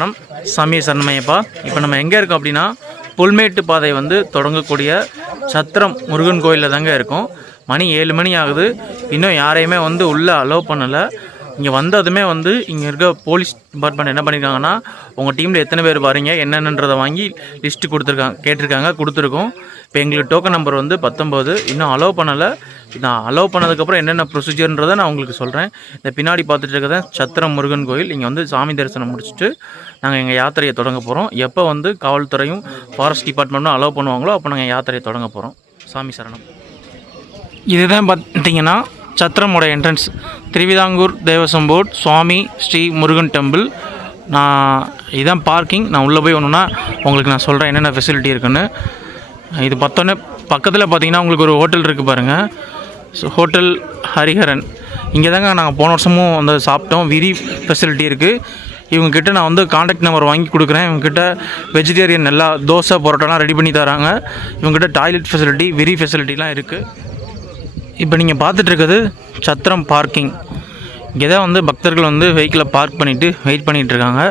வணக்கம் சாமி சரணமையப்பா. இப்போ நம்ம எங்கே இருக்கோம் அப்படின்னா புல்மேட்டு பாதை வந்து தொடங்கக்கூடிய சத்திரம் முருகன் கோயிலில் தாங்க இருக்கும். மணி ஏழு மணி ஆகுது. இன்னும் யாரையுமே வந்து உள்ளே அலோவ் பண்ணலை. இங்கே வந்ததுமே வந்து இங்கே இருக்க போலீஸ் டிபார்ட்மெண்ட் என்ன பண்ணியிருக்காங்கன்னா உங்கள் டீமில் எத்தனை பேர் வரீங்க என்னென்னன்றதை வாங்கி லிஸ்ட்டு கொடுத்துருக்காங்க கேட்டிருக்காங்க கொடுத்துருக்கோம். இப்போ எங்களுக்கு டோக்கன் நம்பர் வந்து பத்தொம்போது இன்னும் அலோவ் பண்ணலை. நான் அலோவ் பண்ணதுக்கப்புறம் என்னென்ன ப்ரொசீஜர்ன்றதை நான் உங்களுக்கு சொல்கிறேன் இந்த பின்னாடி பார்த்துட்டு இருக்கிறத சத்திரம் முருகன் கோயில். இங்கே வந்து சாமி தரிசனம் முடிச்சுட்டு நாங்கள் எங்கள் யாத்திரையை தொடங்க போகிறோம் எப்போ வந்து காவல்துறையும் ஃபாரஸ்ட் டிபார்ட்மெண்ட்டும் அலோவ் பண்ணுவாங்களோ அப்போ நாங்கள் யாத்திரையை தொடங்க போகிறோம் சாமி சரணம். இதுதான் பார்த்தீங்கன்னா சத்திரமோட entrance Thiruvithamkoor Devaswom board Swami Sri Murugan temple நான் இதுதான் பார்க்கிங் நான் உள்ளே போய் ஒன்றுனா உங்களுக்கு நான் சொல்கிறேன் என்னென்ன ஃபெசிலிட்டி இருக்குன்னு. இது பார்த்தோன்னே பக்கத்தில் பார்த்தீங்கன்னா உங்களுக்கு ஒரு ஹோட்டல் இருக்குது பாருங்கள் ஸோ ஹோட்டல் ஹரிஹரன். இங்கே தாங்க நாங்கள் போன வருஷமும் வந்து சாப்பிட்டோம். விரி ஃபெசிலிட்டி இருக்குது இவங்கக்கிட்ட நான் வந்து காண்டாக்ட் நம்பர் வாங்கி கொடுக்குறேன். இவங்ககிட்ட வெஜிடேரியன் எல்லா தோசை பரோட்டாலாம் ரெடி பண்ணி தராங்க. இவங்ககிட்ட டாய்லெட் ஃபெசிலிட்டி விரி ஃபெசிலிட்டிலாம் இருக்குது இப்போ நீங்கள் பார்த்துட்டு சத்திரம் பார்க்கிங் இங்கே தான் வந்து பக்தர்கள் வந்து வெஹிக்கிளை பார்க் பண்ணிவிட்டு வெயிட் பண்ணிகிட்டு இருக்காங்க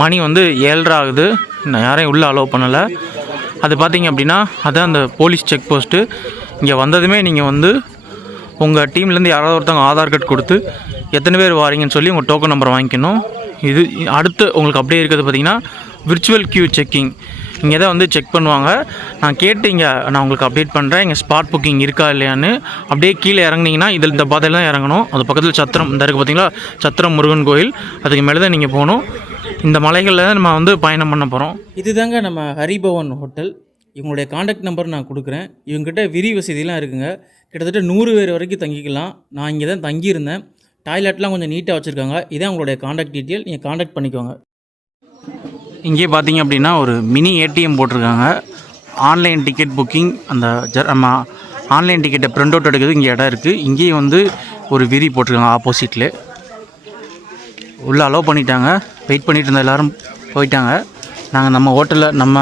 மணி வந்து ஏழ்ரை ஆகுது. நான் யாரையும் உள்ளே அலோவ் பண்ணலை. அது பார்த்தீங்க அப்படின்னா அதான் அந்த போலீஸ் செக் போஸ்ட்டு இங்கே வந்ததுமே நீங்கள் வந்து உங்கள் டீம்லேருந்து யாராவது ஒருத்தவங்க ஆதார் கார்டு கொடுத்து எத்தனை பேர் வாரீங்கன்னு சொல்லி உங்கள் டோக்கன் நம்பர் வாங்கிக்கணும். இது அடுத்து உங்களுக்கு அப்படியே இருக்கிறது பார்த்தீங்கன்னா விர்ச்சுவல் கியூ செக்கிங் இங்கே தான் வந்து செக் பண்ணுவாங்க. நான் கேட்டு இங்கே நான் உங்களுக்கு அப்டேட் பண்ணுறேன் இங்கே ஸ்பாட் புக்கிங் இருக்கா இல்லையான்னு. அப்படியே கீழே இறங்குனீங்கன்னா இதில் இந்த பாதையில் தான் இறங்கணும். அது பக்கத்தில் சத்திரம் இந்த இருக்குது பார்த்தீங்களா? சத்திரம் முருகன் கோயில். அதுக்கு மேலே தான் நீங்கள் போகணும். இந்த மலைகளில் தான் நம்ம வந்து பயணம் பண்ண போகிறோம் இதுதாங்க நம்ம ஹரிபவன் ஹோட்டல். இவங்களுடைய காண்டாக்ட் நம்பர் நான் கொடுக்குறேன். இவங்ககிட்ட விரி வசதிலாம் இருக்குங்க. கிட்டத்தட்ட நூறு பேர் வரைக்கும் தங்கிக்கலாம். நான் இங்கே தான் தங்கியிருந்தேன். டாய்லெட்லாம் கொஞ்சம் நீட்டாக வச்சுருக்காங்க. இதான் அவங்களுடைய காண்டாக்ட் டீட்டெயில் நீங்கள் காண்டாக்ட் பண்ணிக்கோங்க. இங்கே பார்த்தீங்க அப்படின்னா ஒரு மினி ஏடிஎம் போட்டிருக்காங்க. ஆன்லைன் டிக்கெட் புக்கிங் அந்த ஜ நம்ம ஆன்லைன் டிக்கெட்டை ப்ரிண்ட் அவுட் எடுக்கிறது இங்கே இடம் இருக்குது இங்கேயும் வந்து ஒரு விரி போட்டிருக்காங்க ஆப்போசிட்டில் உள்ளே அலோவ் பண்ணிட்டாங்க. வெயிட் பண்ணிட்டு இருந்த எல்லாரும் போயிட்டாங்க. நாங்கள் நம்ம ஹோட்டலில் நம்ம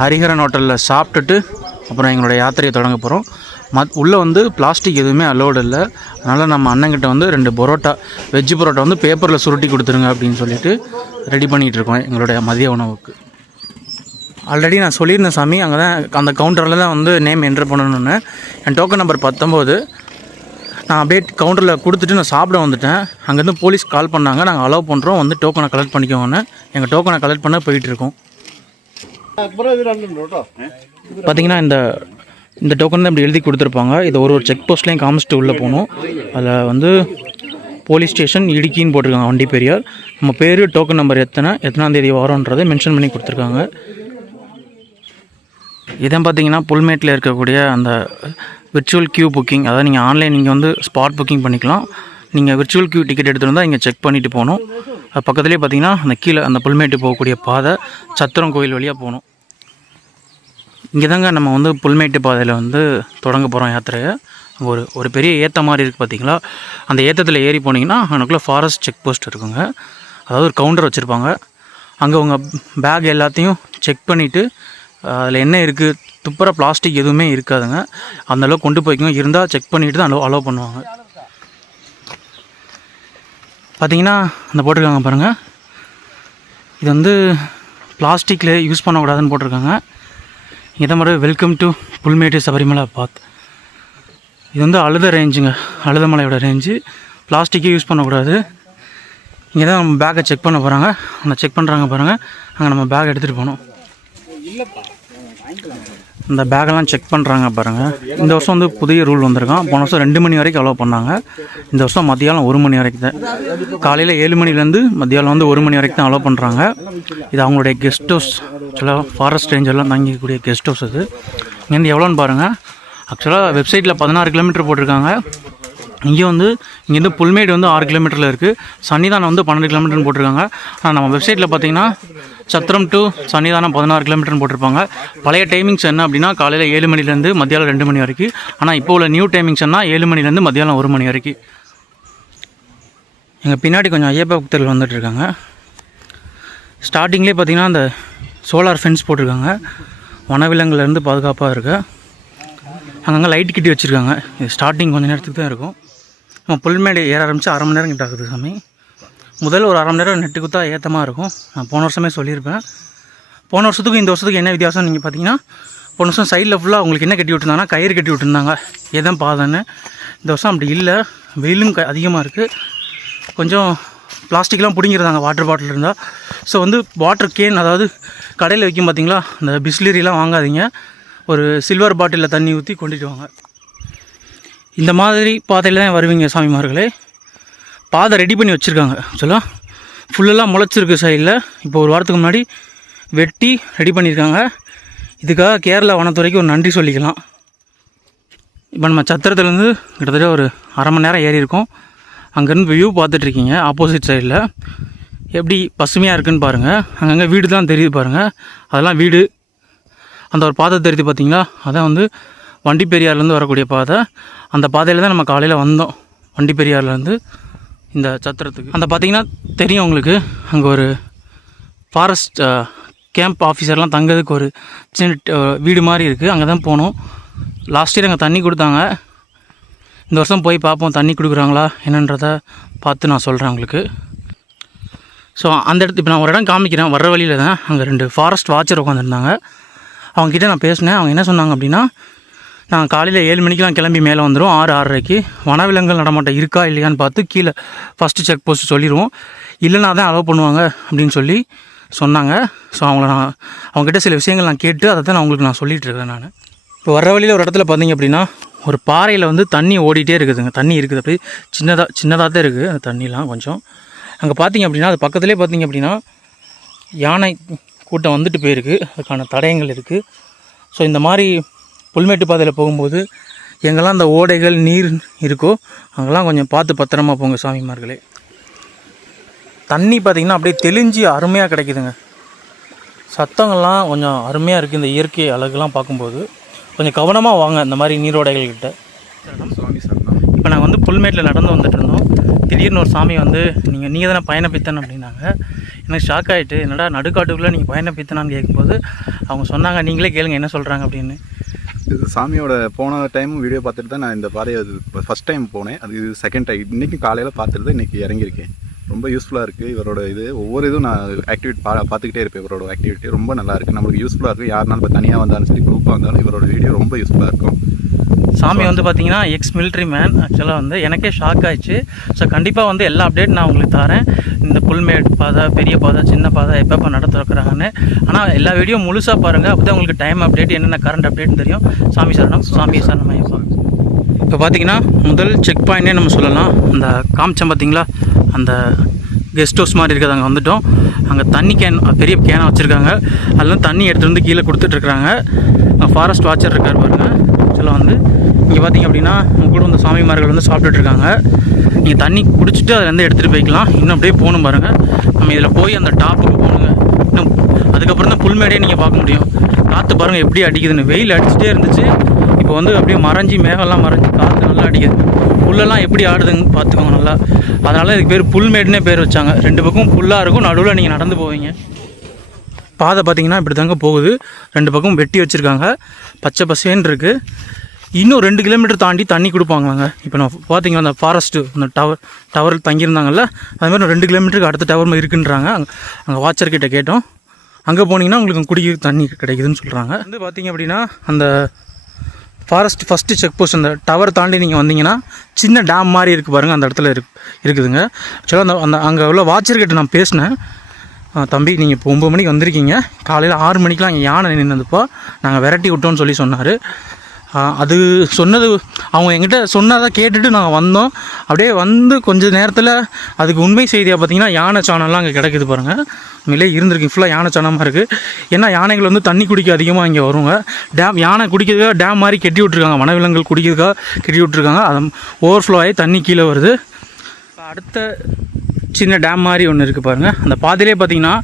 ஹரிஹரன் ஹோட்டலில் சாப்பிட்டுட்டு அப்புறம் எங்களோட யாத்திரையை தொடங்க போகிறோம் மத் உள்ளே வந்து பிளாஸ்டிக் எதுவுமே அலோடு இல்லை. அதனால் நம்ம அண்ணங்கிட்ட வந்து ரெண்டு பரோட்டா வெஜ் பரோட்டா வந்து பேப்பரில் சுருட்டி கொடுத்துருங்க அப்படின்னு சொல்லிட்டு ரெடி பண்ணிகிட்டு இருக்கோம் எங்களுடைய மதிய உணவுக்கு. ஆல்ரெடி நான் சொல்லியிருந்தேன் சாமி அங்கே தான் அந்த கவுண்டரில் தான் வந்து நேம் என்ட்ரு பண்ணணுன்னு என் டோக்கன் நம்பர் பத்தொம்போது. நான் அப்படியே கவுண்டரில் கொடுத்துட்டு நான் சாப்பிட வந்துட்டேன். அங்கேருந்து போலீஸ் கால் பண்ணாங்க. நாங்கள் அலோவ் பண்ணுறோம் வந்து டோக்கனை கலெக்ட் பண்ணிக்கோங்கன்னு. எங்கள் டோக்கனை கலெக்ட் பண்ண போயிட்டு இருக்கோம். பார்த்தீங்கன்னா இந்த இந்த டோக்கன் தான் இப்படி எழுதி கொடுத்துருப்பாங்க. இதை ஒரு ஒரு செக் போஸ்ட்லேயும் காமிச்சிட்டு உள்ளே போகணும். அதில் வந்து போலீஸ் ஸ்டேஷன் இடுக்கின்னு போட்டிருக்காங்க வண்டி பெரியார். நம்ம பேர் டோக்கன் நம்பர் எத்தனை எத்தனாந்தேதி வரோன்றதை மென்ஷன் பண்ணி கொடுத்துருக்காங்க. இதான் பார்த்தீங்கன்னா புல்மேட்டில் இருக்கக்கூடிய அந்த விர்ச்சுவல் கியூ புக்கிங் அதாவது நீங்கள் ஆன்லைன் நீங்கள் வந்து ஸ்பாட் புக்கிங் பண்ணிக்கலாம். நீங்கள் விர்ச்சுவல் கியூ டிக்கெட் எடுத்துகிட்டு வந்தால் இங்கே செக் பண்ணிவிட்டு போகணும். அது பக்கத்துலேயே பார்த்தீங்கன்னா அந்த கீழே அந்த புல்மேட்டு போகக்கூடிய பாதை சத்திரம் கோயில் வழியாக போகணும். இங்கே தாங்க நம்ம வந்து புல்மேட்டு பாதையில் வந்து தொடங்க போகிறோம் யாத்திரையை அங்கே ஒரு ஒரு பெரிய ஏற்ற மாதிரி இருக்குது பார்த்தீங்களா அந்த ஏற்றத்தில் ஏறி போனீங்கன்னா அங்கனக்குள்ளே ஃபாரஸ்ட் செக் போஸ்ட் இருக்குங்க. அதாவது ஒரு கவுண்டர் வச்சுருப்பாங்க. அங்கே உங்கள் பேக் எல்லாத்தையும் செக் பண்ணிவிட்டு அதில் என்ன இருக்குது துப்புற பிளாஸ்டிக் எதுவுமே இருக்காதுங்க. அந்த அளவுக்கு கொண்டு போய்க்கோங்க. இருந்தால் செக் பண்ணிவிட்டு தான் அலோ அலோவ் பண்ணுவாங்க. பார்த்தீங்கன்னா அந்த போட்டிருக்காங்க பாருங்கள் இது வந்து பிளாஸ்டிக்கில் யூஸ் பண்ணக்கூடாதுன்னு போட்டிருக்காங்க. இதை மாதிரி welcome to Pulmedu Sabarimala path இது வந்து அழுத ரேஞ்சுங்க அழுத மலையோட ரேஞ்சு பிளாஸ்டிக்கே யூஸ் பண்ணக்கூடாது. இங்கே தான் நம்ம பேக்கை செக் பண்ண போகிறாங்க அந்த செக் பண்ணுறாங்க பாருங்கள் அங்கே நம்ம பேக் எடுத்துகிட்டு போகணும். இந்த பேக்கெல்லாம் செக் பண்ணுறாங்க பாருங்கள் இந்த வருஷம் வந்து புதிய ரூல் வந்திருக்கான். போன வருஷம் ரெண்டு மணி வரைக்கும் அலோவ் பண்ணாங்க. இந்த வருஷம் மத்தியாலம் ஒரு மணி வரைக்கும் தான். காலையில் ஏழு மணிலேருந்து மத்தியாலம் வந்து ஒரு மணி வரைக்கும் தான் அலோவ் பண்ணுறாங்க இது அவங்களுடைய கெஸ்ட் ஹவுஸ் ஆக்சுவலாக ஃபாரஸ்ட் ரேஞ்செல்லாம் தங்கிக்கக்கூடிய கெஸ்ட் ஹவுஸ் இது இங்கேருந்து எவ்வளோன்னு பாருங்கள் ஆக்சுவலாக வெப்சைட்டில் பதினாறு கிலோமீட்டர் போட்டிருக்காங்க. இங்கே வந்து இங்கேருந்து புல்மேடு வந்து ஆறு கிலோமீட்டரில் இருக்குது சன்னிதானம் வந்து பன்னெண்டு கிலோமீட்டர்னு போட்டிருக்காங்க. ஆனால் நம்ம வெப்சைட்டில் பார்த்தீங்கன்னா சத்திரம் டு சன்னிதானம் பதினாறு கிலோமீட்டர்னு போட்டிருப்பாங்க. பழைய டைமிங்ஸ் என்ன அப்படின்னா காலையில் ஏழு மணிலேருந்து மத்தியானம் ரெண்டு மணி வரைக்கும். ஆனால் இப்போ உள்ள நியூ டைமிங்ஸ் என்ன ஏழு மணிலேருந்து மத்தியானம் ஒரு மணி வரைக்கும். எங்கள் பின்னாடி கொஞ்சம் ஐயப்ப பக்தர்கள் வந்துட்டுருக்காங்க. ஸ்டார்டிங்லேயே பார்த்தீங்கன்னா அந்த சோலார் ஃபென்ஸ் போட்டிருக்காங்க. வனவிலங்குலேருந்து பாதுகாப்பாக இருக்குது அங்கங்கே லைட் கிட்டி வச்சுருக்காங்க. இது ஸ்டார்டிங் கொஞ்சம் நேரத்துக்கு தான் இருக்கும். நம்ம புல்மேடு ஏற ஆரம்பித்து அரை மணி நேரம் கிட்ட ஆகுது சாமி. முதல்ல ஒரு அரை மணி நேரம் நெட்டு குத்தா ஏற்றமாக இருக்கும். நான் போன வருஷமே சொல்லியிருப்பேன். போன வருஷத்துக்கும் இந்த வருஷத்துக்கு என்ன வித்தியாசம் நீங்கள் பார்த்தீங்கன்னா போன வருஷம் சைடில் ஃபுல்லாக உங்களுக்கு என்ன கட்டி விட்டுருந்தாங்கன்னா கயிறு கட்டி விட்டுருந்தாங்க. எதான் பாதன்னு. இந்த வருஷம் அப்படி இல்லை. வெயிலும் க அதிகமாக இருக்குது கொஞ்சம் பிளாஸ்டிக்லாம் பிடிங்கிறதாங்க வாட்டர் பாட்டில் இருந்தால் ஸோ வந்து வாட்டர் கேன் அதாவது கடையில் விற்கும் பார்த்தீங்களா அந்த பிஸ்லரிலாம் வாங்காதீங்க. ஒரு சில்வர் பாட்டிலில் தண்ணி ஊற்றி கொண்டுட்டு வாங்க. இந்த மாதிரி பாதையில் தான் வருவீங்க சாமிமார்களே. பாதை ரெடி பண்ணி வச்சுருக்காங்க. ஆக்சுவலாக ஃபுல்லெல்லாம் முளைச்சிருக்கு சைடில் இப்போ ஒரு வாரத்துக்கு முன்னாடி வெட்டி ரெடி பண்ணியிருக்காங்க இதுக்காக கேரளா வனத்துறைக்கு ஒரு நன்றி சொல்லிக்கலாம். இப்போ நம்ம சத்திரத்துலேருந்து கிட்டத்தட்ட ஒரு அரை மணி நேரம் ஏறி இருக்கோம். அங்கேருந்து வியூ பார்த்துட்ருக்கீங்க ஆப்போசிட் சைடில் எப்படி பசுமையாக இருக்குன்னு பாருங்கள் அங்கங்கே வீடு தான் தெரியுது பாருங்கள் அதெல்லாம் வீடு. அந்த ஒரு பாதை தெரியுது பார்த்தீங்களா? அதான் வந்து வண்டி பெரியார்லேருந்து வரக்கூடிய பாதை. அந்த பாதையில் தான் நம்ம காலையில் வந்தோம். வண்டி பெரியார்லேருந்து இந்த சத்திரத்துக்கு. அந்த பார்த்தீங்கன்னா தெரியும் உங்களுக்கு. அங்கே ஒரு ஃபாரஸ்ட் கேம்ப் ஆஃபீஸர்லாம் தங்கிறதுக்கு ஒரு சின்ன வீடு மாதிரி இருக்குது அங்கே தான் போனோம். லாஸ்ட் இயர் அங்கே தண்ணி கொடுத்தாங்க. இந்த வருஷம் போய் பார்ப்போம். தண்ணி கொடுக்குறாங்களா என்னன்றதை பார்த்து நான் சொல்கிறேன் உங்களுக்கு. ஸோ அந்த இடத்து இப்போ நான் ஒரு இடம் காமிக்கிறேன். வர்ற வழியில் தான் அங்கே ரெண்டு ஃபாரஸ்ட் வாட்சர் உட்காந்துருந்தாங்க அவங்ககிட்ட நான் பேசினேன். அவங்க என்ன சொன்னாங்க அப்படின்னா நான் காலையில் ஏழு மணிக்கெலாம் கிளம்பி மேலே வந்துடும் ஆறு ஆறரைக்கு. வனவிலங்குகள் நடமாட்டம் இருக்கா இல்லையான்னு பார்த்து கீழே ஃபஸ்ட்டு செக் போஸ்ட் சொல்லிடுவோம் இல்லைனா தான் அலோவ் பண்ணுவாங்க அப்படின்னு சொல்லி சொன்னாங்க. ஸோ அவங்கள நான் அவங்ககிட்ட சில விஷயங்கள் நான் கேட்டு அதை தான் நான் உங்களுக்கு நான் சொல்லிகிட்டு இருக்கிறேன் நான். இப்போ வர வழியில் ஒரு இடத்துல பார்த்தீங்க அப்படின்னா ஒரு பாறையில் வந்து தண்ணி ஓடிட்டே இருக்குதுங்க. தண்ணி இருக்குது. அப்படி சின்னதாக சின்னதாக தான் இருக்குது. அந்த தண்ணிலாம் கொஞ்சம். அங்கே பார்த்தீங்க அப்படின்னா அது பக்கத்துலேயே பார்த்தீங்க அப்படின்னா யானை கூட்டம் வந்துட்டு போயிருக்கு. அதுக்கான தடயங்கள் இருக்குது ஸோ இந்த மாதிரி புல்மேட்டு பாதையில் போகும்போது எங்கெல்லாம் அந்த ஓடைகள் நீர் இருக்கோ அங்கெல்லாம் கொஞ்சம் பார்த்து பத்திரமா போங்க சாமிமார்களே. தண்ணி பார்த்திங்கன்னா அப்படியே தெளிஞ்சு அருமையாக கிடைக்குதுங்க. சத்தங்கள்லாம் கொஞ்சம் அருமையாக இருக்குது இந்த இயற்கை அழகுலாம் பார்க்கும்போது. கொஞ்சம் கவனமாக வாங்க இந்த மாதிரி நீரோடைகள்கிட்ட. சுவாமி இப்போ நாங்கள் வந்து புல்மேட்டில் நடந்து வந்துட்டு இருந்தோம். திடீர்னு ஒரு சாமி வந்து நீங்கள் நீங்கள் தானே பயணப்பித்தன் அப்படின்னாங்க. எனக்கு ஷாக் ஆகிட்டு என்னடா நடுக்காட்டுக்குள்ளே நீங்கள் பயணப்பித்தனான்னு கேட்கும்போது அவங்க சொன்னாங்க நீங்களே கேளுங்க என்ன சொல்கிறாங்க அப்படின்னு. இது சாமியோட போன டைம் வீடியோ பார்த்துட்டு தான் நான் இந்த பாதையை ஃபஸ்ட் டைம் போனேன். அது இது செகண்ட் டைம் இன்றைக்கி காலையில் பார்த்துட்டு தான் இன்றைக்கி இறங்கியிருக்கேன். ரொம்ப யூஸ்ஃபுல்லாக இருக்குது இவரோட இது ஒவ்வொரு இதுவும் நான் ஆக்டிவிட்டி பா பார்த்துக்கிட்டே இருப்பேன் இவரோட ஆக்டிவிட்டி ரொம்ப நல்லா இருக்குது நம்மளுக்கு யூஸ்ஃபுல்லாக இருக்குது யாருனாலும் இப்போ தனியாக வந்தாலும் சரி குரூப்பாக வந்தாலும் இவரோட வீடியோ ரொம்ப யூஸ்ஃபுல்லாக இருக்கும். சாமி வந்து பார்த்தீங்கன்னா எக்ஸ் மிலிட்ரி மேன் ஆக்சுவலாக வந்து எனக்கே ஷாக் ஆயிடுச்சு. ஸோ கண்டிப்பாக வந்து எல்லா அப்டேட் நான் உங்களுக்கு தரேன். இந்த புல்மேட் பாதை பெரிய பாதை சின்ன பாதை எப்பப்போ நட திறக்கிறாங்கன்னு. ஆனால் எல்லா வீடியோ முழுசாக பாருங்கள் அப்போ தான் உங்களுக்கு டைம் அப்டேட் என்னென்ன கரண்ட் அப்டேட்னு தெரியும். சாமி சரணம் சாமி சரணம் ஐயப்பா இப்போ பார்த்தீங்கன்னா முதல் செக் பாயிண்டே நம்ம சொல்லலாம். அந்த காமிச்சம் பார்த்தீங்களா அந்த கெஸ்ட் ஹவுஸ் மாதிரி இருக்குது. அங்கே வந்துட்டோம். அங்கே தண்ணி கேன் பெரிய கேனை வச்சுருக்காங்க. அதில் தண்ணி எடுத்துகிட்டு வந்து கீழே கொடுத்துட்ருக்குறாங்க ஃபாரஸ்ட் வாட்சர் இருக்கார் பாருங்க. ஆக்சுவலாக வந்து இங்கே பார்த்தீங்க அப்படின்னா உங்கள் கூட வந்து சாமிமார்கள் வந்து சாப்பிட்டுட்டு இருக்காங்க நீங்கள் தண்ணி குடிச்சிட்டு அதுலேருந்து எடுத்துகிட்டு போய்க்கலாம். இன்னும் அப்படியே போகணும் பாருங்கள் நம்ம இதில் போய் அந்த டாப்புக்கு போகணுங்க. இன்னும் அதுக்கப்புறம் தான் புல்மேடையே நீங்கள் பார்க்க முடியும். காற்று பாருங்கள் எப்படி அடிக்குதுன்னு. வெயில் அடிச்சுட்டே இருந்துச்சு. இப்போ வந்து அப்படியே மறைஞ்சி மேகம்லாம் மறைஞ்சி காற்று நல்லா அடிக்குது. புல்லெல்லாம் எப்படி ஆடுதுன்னு பார்த்துக்கோங்க நல்லா. அதனால் இதுக்கு பேர் புல்மேடுனே பேர் வச்சாங்க. ரெண்டு பக்கம் புல்லாக இருக்கும். நடுவில் நீங்கள் நடந்து போவீங்க. பாதை பார்த்தீங்கன்னா இப்படி தாங்க போகுது. ரெண்டு பக்கம் வெட்டி வச்சுருக்காங்க. பச்சை பசேன்னு இருக்குது இன்னும் ரெண்டு கிலோமீட்டர் தாண்டி தண்ணி கொடுப்பாங்களாங்க. இப்போ நான் பார்த்தீங்களா அந்த ஃபாரஸ்ட்டு அந்த டவர் டவர் தங்கியிருந்தாங்கல்ல அதுமாதிரி ரெண்டு கிலோமீட்டருக்கு அடுத்த டவர் இருக்குன்றாங்க. அங்கே அங்கே வாட்சர்கிட்ட கேட்டோம். அங்கே போனீங்கன்னா உங்களுக்கு குடிக்க தண்ணி கிடைக்குதுன்னு சொல்கிறாங்க வந்து பார்த்தீங்க அப்படின்னா அந்த ஃபாரஸ்ட் ஃபஸ்ட்டு செக் போஸ்ட் அந்த டவர் தாண்டி நீங்கள் வந்தீங்கன்னா சின்ன டேம் மாதிரி இருக்குது பாருங்கள் அந்த இடத்துல இருக்கு இருக்குதுங்க. ஆக்சுவலாக அந்த அந்த அங்கே உள்ள வாட்சர்கிட்ட நான் பேசினேன். தம்பி நீங்கள் இப்போ ஒம்பது மணிக்கு வந்திருக்கீங்க. காலையில் ஆறு மணிக்கெலாம் இங்கே யானை நின்றுப்போ நாங்கள் விரட்டி விட்டோம்னு சொல்லி சொன்னார். அது சொன்னது அவங்க எங்கிட்ட சொன்னதை கேட்டுட்டு நாங்கள் வந்தோம். அப்படியே வந்து கொஞ்ச நேரத்தில் அதுக்கு உண்மை செய்தியாக பார்த்தீங்கன்னா யானை சாணம்லாம் அங்கே கிடைக்குது பாருங்கள் உண்மையிலே இருந்திருக்கு. ஃபுல்லாக யானை சாணமாக இருக்குது ஏன்னா யானைகள் வந்து தண்ணி குடிக்க அதிகமாக இங்கே வருவாங்க டேம் யானை குடிக்கிறதுக்காக டேம் மாதிரி கெட்டி விட்ருக்காங்க வனவிலங்குகள் குடிக்கிறதுக்காக கெட்டி விட்ருக்காங்க அது ஓவர்ஃப்ளோ ஆகி தண்ணி கீழே வருது. அடுத்த சின்ன டேம் மாதிரி ஒன்று இருக்குது பாருங்கள் அந்த பாதையிலே பார்த்தீங்கன்னா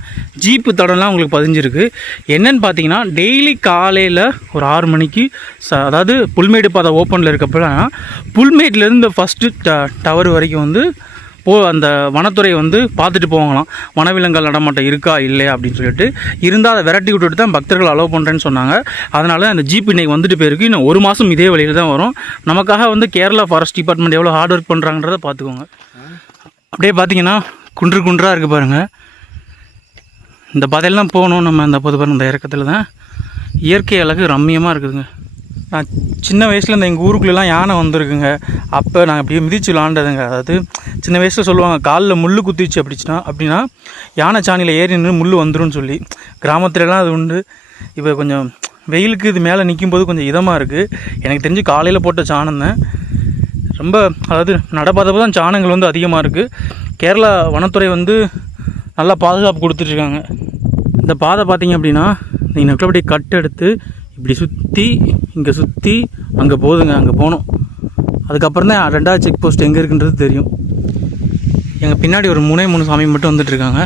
ஜீப்பு தடம்லாம் உங்களுக்கு பதிஞ்சிருக்கு. என்னென்னு பார்த்தீங்கன்னா டெய்லி காலையில் ஒரு ஆறு மணிக்கு ச அதாவது புல்மேடு பாதை ஓப்பனில் இருக்கப்பலாம் புல்மேட்லேருந்து ஃபஸ்ட்டு ட டவர் வரைக்கும் வந்து போ அந்த வனத்துறை வந்து பார்த்துட்டு போவாங்களாம். வனவிலங்குகள் நடமாட்டம் இருக்கா இல்லையா அப்படின்னு சொல்லிட்டு. இருந்தால் அதை விரட்டி விட்டுட்டு தான் பக்தர்கள் அலோவ் பண்ணுறேன்னு சொன்னாங்க. அதனால் அந்த ஜீப் இன்றைக்கி வந்துட்டு போயிருக்கு. இன்னும் ஒரு மாதம் இதே வழியில் தான் வரும். நமக்காக வந்து கேரளா ஃபாரஸ்ட் டிபார்ட்மெண்ட் எவ்வளோ ஹார்ட் ஒர்க் பண்ணுறாங்கன்றதை பார்த்துக்கோங்க அப்படியே பார்த்தீங்கன்னா குன்று குன்றாக இருக்குது பாருங்கள் இந்த பாதையெல்லாம் போகணும் நம்ம அந்த பொது பாருங்கள் இந்த இறக்கத்தில் தான். இயற்கை அழகு ரம்மியமாக இருக்குதுங்க. நான் சின்ன வயசில் இந்த எங்கள் ஊருக்குள்ளெலாம் யானை வந்திருக்குங்க. அப்போ நாங்கள் அப்படியே மிதிச்சு விளாண்டதுங்க. அதாவது சின்ன வயசில் சொல்லுவாங்க காலில் முள் குத்திச்சு அப்படிச்சுனா அப்படின்னா யானை சாணியில் ஏறி நின்று முள் வந்துடும் சொல்லி. கிராமத்துலலாம் அது உண்டு. இப்போ கொஞ்சம் வெயிலுக்கு இது மேலே நிற்கும்போது கொஞ்சம் இதமாக இருக்குது எனக்கு தெரிஞ்சு காலையில் போட்ட சாணம் தான் ரொம்ப அதாவது நடப்பாதப்போ தான் சாணங்கள் வந்து அதிகமாக இருக்குது கேரளா வனத்துறை வந்து நல்லா பாதுகாப்பு கொடுத்துட்ருக்காங்க. இந்த பாதை பார்த்தீங்க அப்படின்னா நீங்கள் அப்படி கட் எடுத்து இப்படி சுற்றி இங்கே சுற்றி அங்கே போதுங்க அங்கே போகணும். அதுக்கப்புறம் தான் ரெண்டாவது செக் போஸ்ட் எங்கே இருக்குன்றது தெரியும். எங்கள் பின்னாடி ஒரு மூணே மூணு சாமி மட்டும் வந்துட்டுருக்காங்க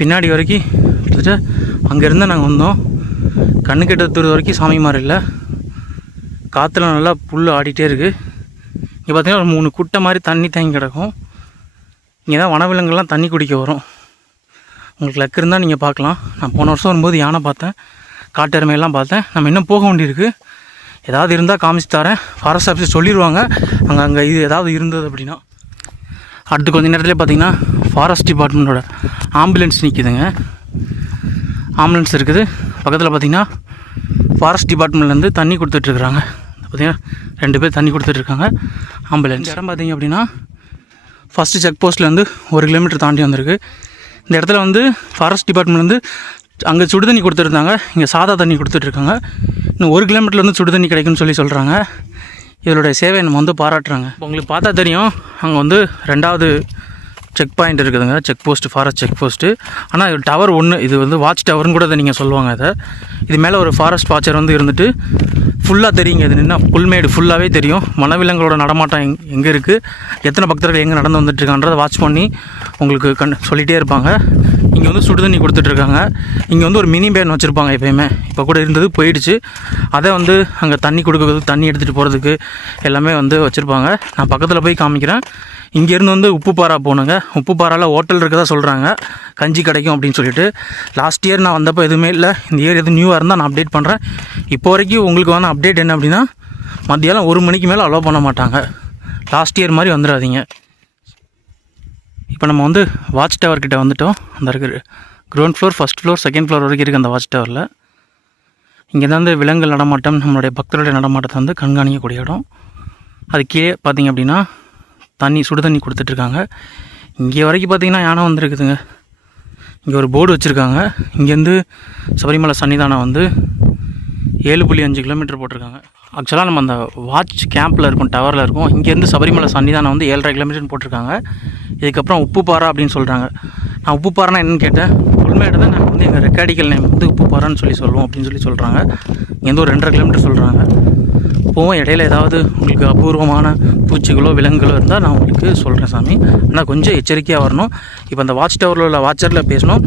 பின்னாடி வரைக்கும் கிட்டத்தட்ட அங்கேருந்து நாங்கள் வந்தோம். கண்ணு கெட்ட வரைக்கும் சாமி மாதிரி இல்லை. காற்றுல நல்லா புல் ஆடிட்டே இருக்குது இங்கே பார்த்தீங்கன்னா ஒரு மூணு குட்டை மாதிரி தண்ணி தேங்கி கிடக்கும். இங்கே தான் வனவிலங்குலாம் தண்ணி குடிக்க வரும். உங்களுக்கு லக்கு இருந்தால் நீங்கள் பார்க்கலாம். நான் போன வருஷம் வரும்போது யானை பார்த்தேன். காட்டெருமையெல்லாம் பார்த்தேன். நம்ம இன்னும் போக வேண்டியிருக்கு. ஏதாவது இருந்தால் காமிச்சு தரேன். ஃபாரஸ்ட் ஆஃபீஸர் சொல்லிடுவாங்க அங்கே அங்கே இது ஏதாவது இருந்தது அப்படின்னா. அடுத்து கொஞ்ச நேரத்தில் பார்த்தீங்கன்னா ஃபாரஸ்ட் டிபார்ட்மெண்ட்டோட ஆம்புலன்ஸ் நிற்கிதுங்க ஆம்புலன்ஸ் இருக்குது. பக்கத்தில் பார்த்தீங்கன்னா ஃபாரஸ்ட் டிபார்ட்மெண்ட்லேருந்து தண்ணி கொடுத்துட்ருக்குறாங்க பார்த்தீங்கன்னா ரெண்டு பேர் தண்ணி கொடுத்துட்ருக்காங்க ஆம்புலன்ஸ் இடம் பார்த்தீங்க அப்படின்னா ஃபஸ்ட்டு செக் போஸ்ட்லேருந்து ஒரு கிலோமீட்டர் தாண்டி வந்திருக்கு. இந்த இடத்துல வந்து ஃபாரஸ்ட் டிபார்ட்மெண்ட்லேருந்து அங்கே சுடு தண்ணி கொடுத்துருந்தாங்க இங்கே சாதா தண்ணி கொடுத்துட்ருக்காங்க இன்னும் ஒரு கிலோமீட்டர்லேருந்து சுடு தண்ணி கிடைக்குன்னு சொல்லி சொல்கிறாங்க இவருடைய சேவையை நம்ம வந்து பாராட்டுறாங்க. உங்களுக்கு பார்த்தா தெரியும் அங்கே வந்து ரெண்டாவது செக் பாயிண்ட் இருக்குதுங்க. Check post forest check post. ஆனால் இது டவர் ஒன்று இது வந்து வாட்ச் டவர்னு கூட அதை நீங்கள் சொல்லுவாங்க இதை. இது மேலே ஒரு ஃபாரஸ்ட் வாட்சர் வந்து இருந்துட்டு ஃபுல்லாக தெரியுங்க. இது நின்னா புல்மேடு ஃபுல்லாகவே தெரியும். மனவிலங்களோட நடமாட்டம் எங் எங்கே இருக்குது எத்தனை பக்தர்கள் எங்கே நடந்து வந்துட்டுருக்கான்றதை வாட்ச் பண்ணி உங்களுக்கு கண் சொல்லிகிட்டே இருப்பாங்க. இங்கே வந்து சுடு தண்ணி கொடுத்துட்ருக்காங்க இங்கே வந்து ஒரு மினி பேன் வச்சுருப்பாங்க எப்பயுமே. இப்போ கூட இருந்தது போயிடுச்சு. அதை வந்து அங்கே தண்ணி கொடுக்கறதுக்கு தண்ணி எடுத்துகிட்டு போகிறதுக்கு எல்லாமே வந்து வச்சுருப்பாங்க. நான் பக்கத்தில் போய் காமிக்கிறேன். இங்கேருந்து வந்து உப்புப்பாரா போகணுங்க. உப்புப்பாறால ஹோட்டல் இருக்கதா சொல்கிறாங்க கஞ்சி கிடைக்கும் அப்படின்னு சொல்லிட்டு. லாஸ்ட் இயர் நான் வந்தப்போ எதுவுமே இல்லை. இந்த இயர் எதுவும் நியூவாக இருந்தால் நான் அப்டேட் பண்ணுறேன் இப்போ வரைக்கும் உங்களுக்கு வந்து அப்டேட் என்ன அப்படின்னா மத்தியானம் ஒரு மணிக்கு மேலே அலோவ் பண்ண மாட்டாங்க. லாஸ்ட் இயர் மாதிரி வந்துடாதீங்க. இப்போ நம்ம வந்து வாட்ச் டவர் கிட்ட வந்துட்டோம். அந்த இருக்கிற ground floor first floor second floor வரைக்கும் இருக்குது அந்த வாட்ச் டவரில் இங்கே தான் வந்து விலங்குகள் நடமாட்டம் நம்மளுடைய பக்தர்களுடைய நடமாட்டத்தை வந்து கண்காணிக்கக்கூடிய இடம். அது கீழே பார்த்தீங்க அப்படின்னா தண்ணி சுடு தண்ணி கொடுத்துட்ருக்காங்க. இங்கே வரைக்கும் பார்த்தீங்கன்னா யானை வந்துருக்குதுங்க. இங்கே ஒரு போர்டு வச்சுருக்காங்க. இங்கேருந்து சபரிமலை சன்னிதானம் வந்து ஏழு புள்ளி அஞ்சு கிலோமீட்டர் போட்டிருக்காங்க. ஆக்சுவலாக நம்ம அந்த வாட்ச் கேம்பில் இருக்கும் டவரில் இருக்கும். இங்கேருந்து சபரிமலை சன்னிதானம் வந்து ஏழரை கிலோமீட்டர் போட்டிருக்காங்க. இதுக்கப்புறம் உப்புப்பாறை அப்படின்னு சொல்கிறாங்க நான் உப்புப்பாறைனா என்னன்னு கேட்டேன். உண்மையிட்ட தான் நாங்கள் வந்து எங்கள் ரெக்கார்டிக்கல் நேம் வந்து உப்புப்பாறைன்னு சொல்லி சொல்லுவோம் அப்படின்னு சொல்லி சொல்கிறாங்க இங்கேருந்து ஒரு ரெண்டரை கிலோமீட்டர் சொல்கிறாங்க போவோம் இடையில ஏதாவது உங்களுக்கு அபூர்வமான பூச்சிகளோ விலங்குகளோ இருந்தால் நான் உங்களுக்கு சொல்கிறேன் சாமி. ஆனால் கொஞ்சம் எச்சரிக்கையாக வரணும். இப்போ அந்த வாட்ச் டவரில் உள்ள வாட்சரில் பேசணும்.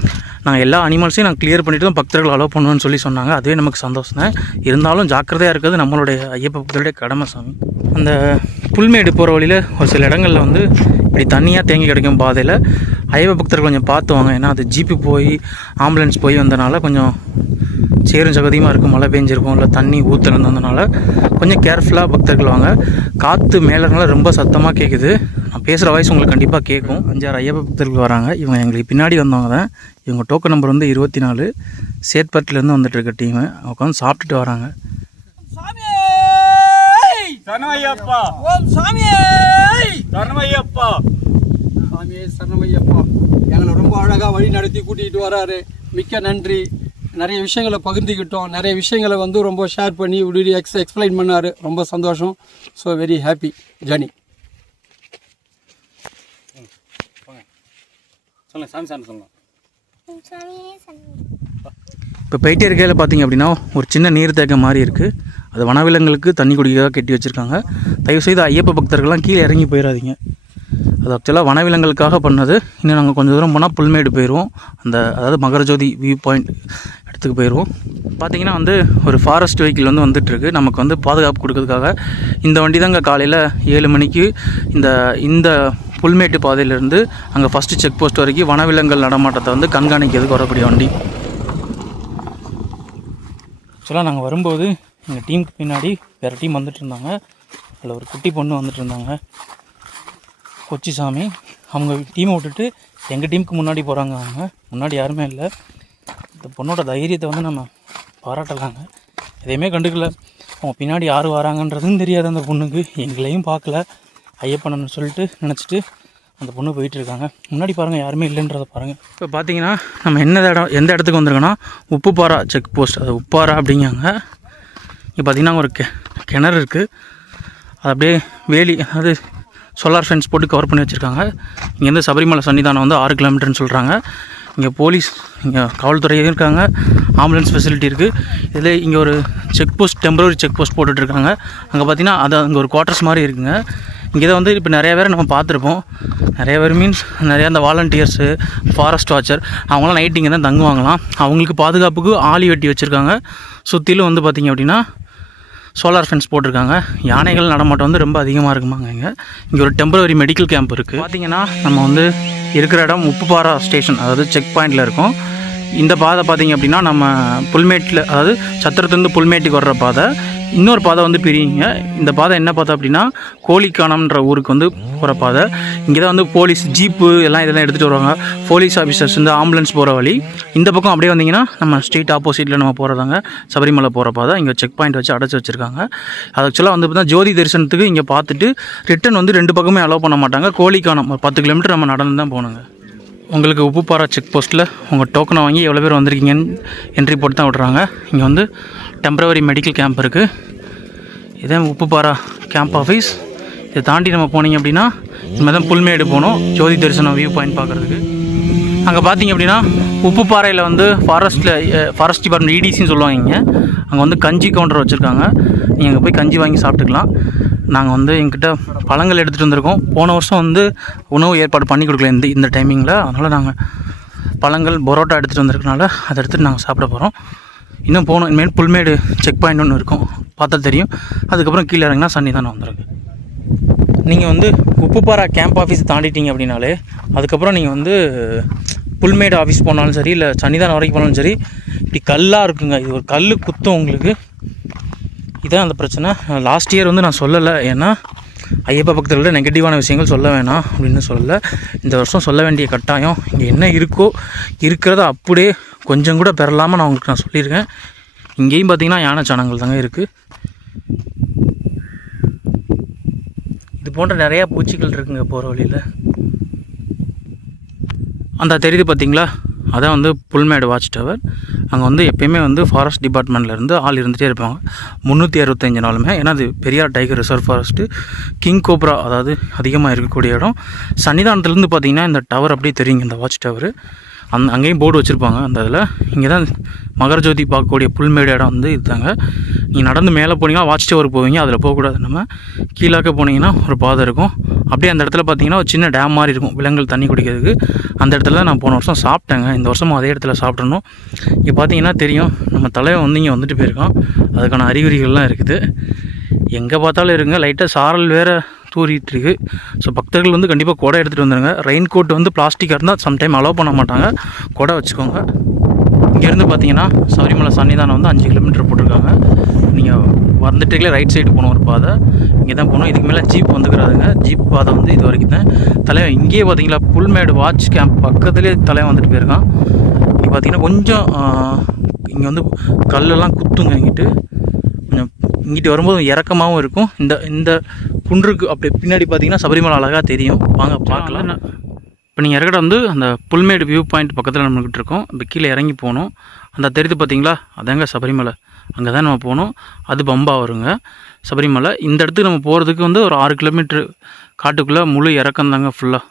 நாங்கள் எல்லா அனிமல்ஸையும் நாங்கள் கிளியர் பண்ணிட்டு தான் பக்தர்கள் அலோவ் பண்ணுவோம்னு சொல்லி சொன்னாங்க. அதுவே நமக்கு சந்தோஷம் தான். இருந்தாலும் ஜாக்கிரதையாக இருக்கிறது நம்மளுடைய ஐயப்ப பக்தருடைய கடமை சாமி. அந்த புல்மேடு போகிற வழியில் ஒரு சில இடங்களில் வந்து இப்படி தண்ணியாக தேங்கி கிடைக்கும் பாதையில் ஹைவே பக்தர்கள் கொஞ்சம் பார்த்து வாங்க. ஏன்னா அது ஜீப்பு போய் ஆம்புலன்ஸ் போய் வந்தனால கொஞ்சம் சேரும் சகதியமாக இருக்கும். மழை பெஞ்சிருக்கும். இல்லை தண்ணி ஊற்றுனதுனால கொஞ்சம் கேர்ஃபுல்லாக பக்தர்கள் வாங்க. காற்று மேலனால ரொம்ப சத்தமாக கேட்குது நான் பேசுகிற வாய்ஸ் உங்களுக்கு கண்டிப்பாக கேட்கும் அஞ்சாறு ஐயப்ப பக்தர்கள் வராங்க. இவங்க எங்களுக்கு பின்னாடி வந்தவங்க தான். இவங்க டோக்கன் நம்பர் வந்து இருபத்தி நாலு. சேத்பட்டிலேருந்து வந்துட்டுருக்க டீமு உட்காந்து சாப்பிட்டுட்டு வராங்க. சரணமையப்பா ஓம் சாமியே! சரணமையப்பா சாமியே சரணமையப்பா. எங்களை ரொம்ப அழகாக வழி நடத்தி கூட்டிகிட்டு வராரு. மிக்க நன்றி. நிறைய விஷயங்களை பகிர்ந்துக்கிட்டோம் நிறைய விஷயங்களை வந்து ரொம்ப ஷேர் பண்ணி இப்படி எக்ஸ் எக்ஸ்பிளைன் பண்ணார். ரொம்ப சந்தோஷம். ஸோ வெரி ஹாப்பி ஜர்னி சொல்லுங்க சாமி சாமி சொல்லுங்க. இப்போ போயிட்டே இருக்கையில் பார்த்தீங்க அப்படின்னா ஒரு சின்ன நீர்த்தேக்கம் மாதிரி இருக்குது அது வனவிலங்குகளுக்கு தண்ணி குடிக்க கட்டி வச்சுருக்காங்க. தயவுசெய்து ஐயப்ப பக்தர்கள்லாம் கீழே இறங்கி போயிடாதீங்க அது ஆக்சுவலாக வனவிலங்குகளுக்காக பண்ணது. இன்னும் நாங்கள் கொஞ்சம் தூரம் போனால் புல்மேடு போயிடுவோம் அந்த அதாவது மகரஜோதி வியூ பாயிண்ட் இடத்துக்கு போயிடுவோம் பார்த்தீங்கன்னா வந்து ஒரு ஃபாரஸ்ட் வெஹிக்கிள் வந்து வந்துட்டுருக்கு. நமக்கு வந்து பாதுகாப்பு கொடுக்கறதுக்காக இந்த வண்டி தாங்க காலையில் ஏழு மணிக்கு இந்த இந்த புல்மேட்டு பாதையிலேருந்து அங்கே ஃபஸ்ட்டு செக் போஸ்ட் வரைக்கும் வனவிலங்குகள் நடமாட்டத்தை வந்து கண்காணிக்கிறதுக்கு வரக்கூடிய வண்டி. ஆக்சுவலாக நாங்கள் வரும்போது எங்கள் டீமுக்கு பின்னாடி வேறு டீம் வந்துட்டு இருந்தாங்க. அதில் ஒரு குட்டி பொண்ணு வந்துட்டு இருந்தாங்க. கொச்சிசாமி. அவங்க டீமை விட்டுட்டு எங்கள் டீமுக்கு முன்னாடி போகிறாங்க அவங்க. முன்னாடி யாருமே இல்லை. இந்த பொண்ணோட தைரியத்தை வந்து நம்ம பாராட்டலாங்க. எதையுமே கண்டுக்கல. அவங்க பின்னாடி யார் வராங்கன்றதும் தெரியாது அந்த பொண்ணுக்கு. எங்களையும் பார்க்கல. ஐயப்பனன்னு சொல்லிட்டு நினச்சிட்டு அந்த பொண்ணு போயிட்டு இருக்காங்க முன்னாடி பாருங்கள் யாருமே இல்லைன்றதை பாருங்கள் இப்போ பார்த்தீங்கன்னா நம்ம என்ன இடம் எந்த இடத்துக்கு வந்திருக்கோன்னா உப்புப்பாரா செக் போஸ்ட் அது உப்பாரா அப்படிங்காங்க இங்கே பார்த்தீங்கன்னா ஒரு கெ கிணறு இருக்குது அது அப்படியே வேலி அதாவது சோலார் ஃபென்ஸ் போட்டு கவர் பண்ணி வச்சுருக்காங்க. இங்கேருந்து சபரிமலை சன்னிதானம் வந்து ஆறு கிலோமீட்டர்னு சொல்கிறாங்க இங்கே போலீஸ் இங்கே காவல்துறையும் இருக்காங்க. ஆம்புலன்ஸ் ஃபெசிலிட்டி இருக்குது இதில் இங்கே ஒரு check post temporary check post போட்டுட்ருக்காங்க அங்கே பார்த்தீங்கன்னா அது அங்கே ஒரு குவார்ட்டர்ஸ் மாதிரி இருக்குங்க. இங்கே தான் வந்து இப்போ நிறைய பேர் நம்ம பார்த்துருப்போம். நிறைய பேர் மீன்ஸ் நிறையா அந்த வாலண்டியர்ஸு ஃபாரஸ்ட் வாட்சர் அவங்களாம் நைட் இங்கே தான் தங்குவாங்களாம். அவங்களுக்கு பாதுகாப்புக்கு ஆலி வெட்டி வச்சுருக்காங்க. சுற்றிலும் வந்து பார்த்திங்க அப்படின்னா சோலார் ஃபென்ஸ் போட்டிருக்காங்க. யானைகள் நடமாட்டம் வந்து ரொம்ப அதிகமாக இருக்குமாங்க இங்கே. இங்கே ஒரு டெம்பரவரி மெடிக்கல் கேம்ப் இருக்குது பார்த்திங்கன்னா நம்ம வந்து இருக்கிற இடம் உப்புப்பாரா ஸ்டேஷன் அதாவது செக் பாயிண்டில் இருக்கும். இந்த பாதை பார்த்திங்க அப்படின்னா நம்ம புல்மேட்டில் அதாவது சத்திரத்துலேருந்து புல்மேட்டுக்கு வர்ற பாதை. இன்னொரு பாதை வந்து பிரியுங்க. இந்த பாதை என்ன பாதை அப்படின்னா கோழிக்கானம்ன்ற ஊருக்கு வந்து போகிற பாதை. இங்கே தான் வந்து போலீஸ் ஜீப்பு எல்லாம் இதெல்லாம் எடுத்துகிட்டு வருவாங்க. போலீஸ் ஆஃபீஸர்ஸ் வந்து ஆம்புலன்ஸ் போகிற வழி. இந்த பக்கம் அப்படியே வந்தீங்கன்னா நம்ம ஸ்ட்ரீட் ஆப்போசிட்டில் நம்ம போகிறதாங்க சபரிமலை போகிற பாதை. இங்கே செக் பாயிண்ட் வச்சு அடைச்சி வச்சுருக்காங்க. அது ஆக்சுவலாக வந்து பார்த்தா ஜோதி தரிசனத்துக்கு இங்கே பார்த்துட்டு ரிட்டன் வந்து ரெண்டு பக்கமே அலோவ் பண்ண மாட்டாங்க. கோழிக்கானம் ஒரு பத்து கிலோமீட்டர் நம்ம நடந்து தான் போகணுங்க. உங்களுக்கு உப்புப்பாறை செக் போஸ்ட்டில் உங்கள் டோக்கனை வாங்கி எவ்வளோ பேர் வந்திருக்கீங்கன்னு என்ட்ரி போட்டு தான் விட்றாங்க. இங்கே வந்து டெம்பரவரி மெடிக்கல் கேம்ப் இருக்குது இதுதான் உப்புப்பாறா கேம்ப் ஆஃபீஸ் இதை தாண்டி நம்ம போனீங்க அப்படின்னா இனிமேல் தான் புல்மேடு போகணும். ஜோதி தரிசனம் வியூ பாயிண்ட் பார்க்குறதுக்கு. அங்கே பார்த்தீங்க அப்படின்னா உப்புப்பாறையில் வந்து ஃபாரஸ்ட்டில் ஃபாரஸ்ட் டிபார்ட்மெண்ட் இடிசின்னு சொல்லுவாங்க இங்கே. அங்கே வந்து கஞ்சி கவுண்டர் வச்சுருக்காங்க. நீங்கள் அங்கே போய் கஞ்சி வாங்கி சாப்பிட்டுக்கலாம். நாங்கள் வந்து எங்கிட்ட பழங்கள் எடுத்துகிட்டு வந்திருக்கோம். போன வருஷம் வந்து உணவு ஏற்பாடு பண்ணி கொடுக்கல இந்த இந்த டைமிங்கில் அதனால் நாங்கள் பழங்கள் பரோட்டா எடுத்துகிட்டு வந்திருக்கனால அதை எடுத்துகிட்டு நாங்கள் சாப்பிட போகிறோம் இன்னும் போகணும். இனிமேல் புல்மேடு செக் பாயிண்ட் ஒன்று இருக்கும். பார்த்தா தெரியும். அதுக்கப்புறம் கீழே இறங்கினா சன்னிதானம் வந்துருக்கு. நீங்கள் வந்து உப்புப்பாரா கேம்ப் ஆஃபீஸ் தாண்டிட்டீங்க அப்படின்னாலே அதுக்கப்புறம் நீங்கள் வந்து புல்மேடு ஆஃபீஸ் போனாலும் சரி இல்லை சன்னிதானம் வரைக்கும் போனாலும் சரி இப்படி கல்லாக இருக்குங்க. இது ஒரு கல் குத்தும் உங்களுக்கு. இதான் அந்த பிரச்சனை. லாஸ்ட் இயர் வந்து நான் சொல்லலை. ஏன்னா ஐயப்பா பக்தர்களோட நெகட்டிவான விஷயங்கள் சொல்ல வேணாம் அப்படின்னு சொல்லலை. இந்த வருஷம் சொல்ல வேண்டிய கட்டாயம் இங்கே என்ன இருக்கோ இருக்கிறத அப்படியே கொஞ்சம் கூட பெறலாமல் நான் உங்களுக்கு நான் சொல்லியிருக்கேன். இங்கேயும் பார்த்தீங்கன்னா யானை சாணங்கள் தாங்க இருக்குது இது போன்ற நிறையா பூச்சிகள் இருக்குங்க போகிற வழியில். அந்த தெரியுது பார்த்தீங்களா அதான் வந்து புல்மேடு வாட்ச் டவர். அங்கே வந்து எப்பயுமே வந்து ஃபாரஸ்ட் டிபார்ட்மெண்ட்லேருந்து ஆள் இருந்துகிட்டே இருப்பாங்க. முந்நூற்றி அறுபத்தஞ்சு நாளுமே. ஏன்னா அது Periyar tiger reserve forest king cobra அதாவது அதிகமாக இருக்கக்கூடிய இடம். சன்னிதானத்துலேருந்து பார்த்தீங்கன்னா இந்த டவர் அப்படியே தெரியுங்க இந்த வாட்ச் டவர் அந் அங்கேயும் போர்டு வச்சுருப்பாங்க. அந்த இதில் இங்கே தான் மகரஜோதி பார்க்கக்கூடிய புல்மேடு இடம் வந்து இதுதாங்க நீங்கள் நடந்து மேலே போனீங்கன்னா வாட்ச் டவர் போவீங்க. அதில் போகக்கூடாது. நம்ம கீழாக்க போனீங்கன்னா ஒரு பாதை இருக்கும். அப்படியே அந்த இடத்துல பார்த்தீங்கன்னா ஒரு சின்ன டேம் மாதிரி இருக்கும். விலங்குகள் தண்ணி குடிக்கிறதுக்கு. அந்த இடத்துல தான் நான் போன வருஷம் சாப்பிட்டேங்க. இந்த வருஷமும் அதே இடத்துல சாப்பிடணும். இங்கே பார்த்தீங்கன்னா தெரியும். நம்ம தலைவன் வந்து இங்கே வந்துட்டு போயிருக்கோம் அதுக்கான அறிகுறிகள்லாம் இருக்குது. எங்கே பார்த்தாலும் இருங்க. லைட்டாக சாரல் வேறு தூரிட்டு ஸோ பக்தர்கள் வந்து கண்டிப்பாக குடை எடுத்துகிட்டு வந்துடுங்க ரெயின் கோட் வந்து பிளாஸ்டிக்காக இருந்தால் சம்டைம் அலோவ் பண்ண மாட்டாங்க. குடை வச்சுக்கோங்க. இங்கேருந்து பார்த்தீங்கன்னா சபரிமலை சன்னிதானம் வந்து அஞ்சு கிலோமீட்டர் போட்டிருக்காங்க. நீங்கள் வந்துட்டுங்களே ரைட் சைடு போகணும் ஒரு பாதை. இங்கே தான் போகணும் இதுக்கு மேலே ஜீப் வந்துக்கிறாதுங்க. ஜீப் பாதை வந்து இது வரைக்கும் தான். தலைவன் இங்கேயே பார்த்தீங்களா புல்மேடு வாட்ச் கேம்ப் பக்கத்துலேயே தலைவன் வந்துட்டு போயிருக்கான். இங்கே பார்த்தீங்கன்னா கொஞ்சம் இங்கே வந்து கல்லெல்லாம் குத்துங்க இங்கிட்டு. கொஞ்சம் இங்கிட்டு வரும்போது இறக்கமாகவும் இருக்கும். இந்த இந்த குன்றுக்கு அப்படி பின்னாடி பார்த்தீங்கன்னா சபரிமலை அழகாக தெரியும். வாங்க பார்க்கலாம். இப்போ நீங்கள் இறக்கட வந்து அந்த புல்மேடு வியூ பாயிண்ட் பக்கத்தில் நம்மக்கிட்ட இருக்கோம். இப்போ கீழே இறங்கி போகணும். அந்த தெரியுது பார்த்தீங்களா அதாங்க சபரிமலை. அங்கே தான் நம்ம போகணும். அது பம்பா வருங்க. சபரிமலை. இந்த இடத்துக்கு நம்ம போகிறதுக்கு வந்து ஒரு ஆறு கிலோமீட்ரு காட்டுக்குள்ளே முழு இறக்கம் தாங்க ஃபுல்லாக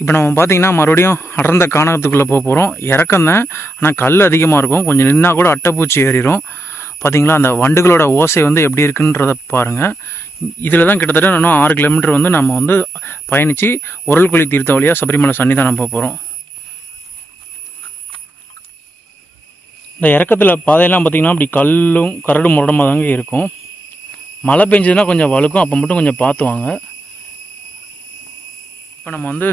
இப்போ நம்ம பார்த்தீங்கன்னா மறுபடியும் அடர்ந்த கானகத்துக்குள்ளே போக போகிறோம் இறக்கம் தான். ஆனால் கல் அதிகமாக இருக்கும். கொஞ்சம் நின்னா கூட அட்டைப்பூச்சி ஏறிடும் பார்த்தீங்களா அந்த வண்டுகளோட ஓசை வந்து எப்படி இருக்குன்றத பாருங்கள் இதில் தான் கிட்டத்தட்ட இன்னும் ஆறு கிலோமீட்டர் வந்து நம்ம வந்து பயணித்து உரல்குழி தீர்த்த வழியாக சபரிமலை சன்னிதானம் போக போகிறோம் இந்த இறக்கத்தில் பாதையெல்லாம் பார்த்திங்கன்னா அப்படி கல்லும் கரடு முரடமாக தாங்க இருக்கும். மழை பெஞ்சதுன்னா கொஞ்சம் வழுக்கும் அப்போ மட்டும் கொஞ்சம் பார்த்துவாங்க இப்போ நம்ம வந்து